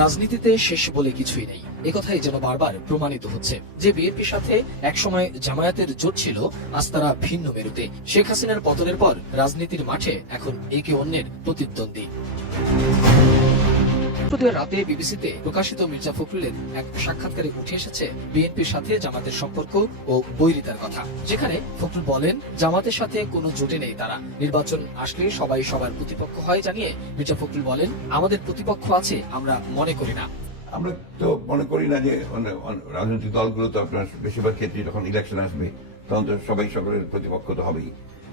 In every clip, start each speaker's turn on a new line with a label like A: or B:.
A: রাজনীতিতে শেষ বলে কিছুই নেই। একথাই যেন বারবার প্রমাণিত হচ্ছে যে বিএনপির সাথে একসময় জামায়াতের জোট ছিল, আজ তারা ভিন্ন মেরুতে। শেখ হাসিনার পতনের পর রাজনীতির মাঠে এখন একে অন্যের প্রতিদ্বন্দ্বী। বৃহস্পতিবার রাতে বিবিসিতে প্রকাশিত মির্জা ফখরুলের এক সাক্ষাৎকারে উঠে এসেছে বিএনপির সাথে জামাতের সম্পর্ক ও বৈরিতার কথা, যেখানে ফখরুল বলেন, জামাতের সাথে কোনো জোটে নেই তারা। নির্বাচন আসলে সবাই সবার প্রতিপক্ষ হয় জানিয়ে মির্জা ফখরুল বলেন, আমাদের প্রতিপক্ষ আছে, আমরা মনে করি না।
B: আমরা তো মনে করি না যে রাজনৈতিক দলগুলো তো আপনার বেশিরভাগ ক্ষেত্রে যখন ইলেকশন আসবে, তখন তো সবাই সকলের প্রতিপক্ষ তো হবেই।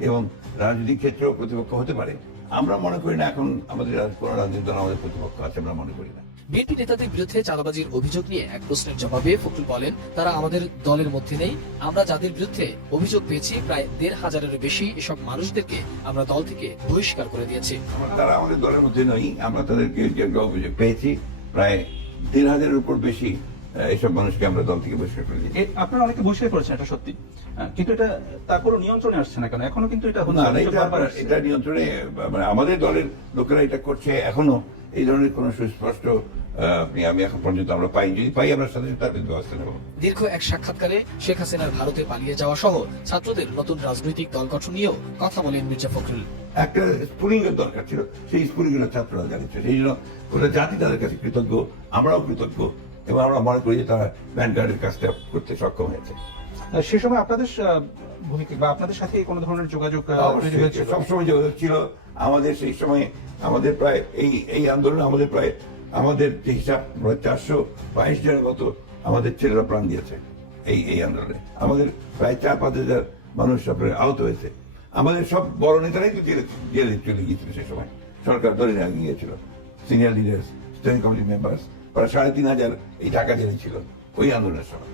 B: এবং রাজনৈতিক ক্ষেত্রেও প্রতিপক্ষ হতে পারে। আমরা মনে করি না এখন আমাদের কোনো রাজনৈতিক দল আমাদের প্রতিপক্ষ আছে আমরা মনে করি না।
A: বিএনপি নেতাদের বিরুদ্ধে চাঁদাবাজির অভিযোগ নিয়ে এক প্রশ্নের জবাবে ফখরুল বলেন তারা আমাদের দলের মধ্যে নেই আমরা যাদের বিরুদ্ধে অভিযোগ পেয়েছি প্রায় দেড় হাজারের বেশি এসব মানুষদেরকে আমরা দল থেকে বহিষ্কার করে দিয়েছি।
B: তারা আমাদের দলের মধ্যে নই আমরা তাদেরকে অভিযোগ পেয়েছি প্রায় দেড় হাজারের উপর বেশি এসব মানুষকে আমরা দল থেকে বহিষ্কার করে দিয়েছি।
C: আপনারা অনেকে বসে পড়েছেন এটা সত্যি। কিন্তু এটা তারপরও নিয়ন্ত্রণে আসছে না কেন? এখনও কিন্তু এটা হচ্ছে
B: এটা নিয়ন্ত্রণে মানে আমাদের দলের লোকেরা এটা করছে এখনও। এই ধরনের কোনো সুস্পষ্ট আপনি আমি এখন পর্যন্ত আমরা পাই যদি পাই আমরা সাথে সাথে তার বিরুদ্ধে ব্যবস্থা নেব।
A: দীর্ঘ এক সাক্ষাৎকারে শেখ হাসিনার ভারতে পালিয়ে যাওয়া সহ ছাত্রদের নতুন রাজনৈতিক দল গঠন নিয়েও কথা বলেন মির্জা ফখরুল।
B: একটা স্পুলিং এর দরকার ছিল। সেই স্পুলিং এর ছাত্ররা জানিয়েছে। সেই জন্য জাতি তাদের কাছে কৃতজ্ঞ আমরাও কৃতজ্ঞ। এবং আমরা মনে করি যে তারা প্যান কার্ডের কাজটা করতে সক্ষম হয়েছে।
C: সে সময় আপনাদের ভূমিকা বা আপনাদের সাথে কোনো ধরনের যোগাযোগ
B: সবসময় যোগাযোগ ছিল। আমাদের সেই সময় আমাদের প্রায় এই এই আন্দোলনে আমাদের প্রায় আমাদের যে হিসাব চারশো বাইশ জনের মতো আমাদের ছেলেরা প্রাণ দিয়েছে এই এই আন্দোলনে। আমাদের প্রায় চার পাঁচ হাজার মানুষ আপনার আহত হয়েছে। আমাদের সব বড় নেতারাই তো জেলে জেলে চলে গিয়েছিল সে সময়। সরকার ধরে নিয়ে গিয়েছিল senior leaders standing committee members প্রায় সাড়ে তিন হাজার এই টাকা জেনেছিল ওই আন্দোলনের সময়।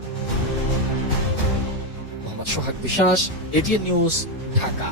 A: মোহাম্মদ সোহাগ বিশ্বাস, এটিএন নিউজ, ঢাকা।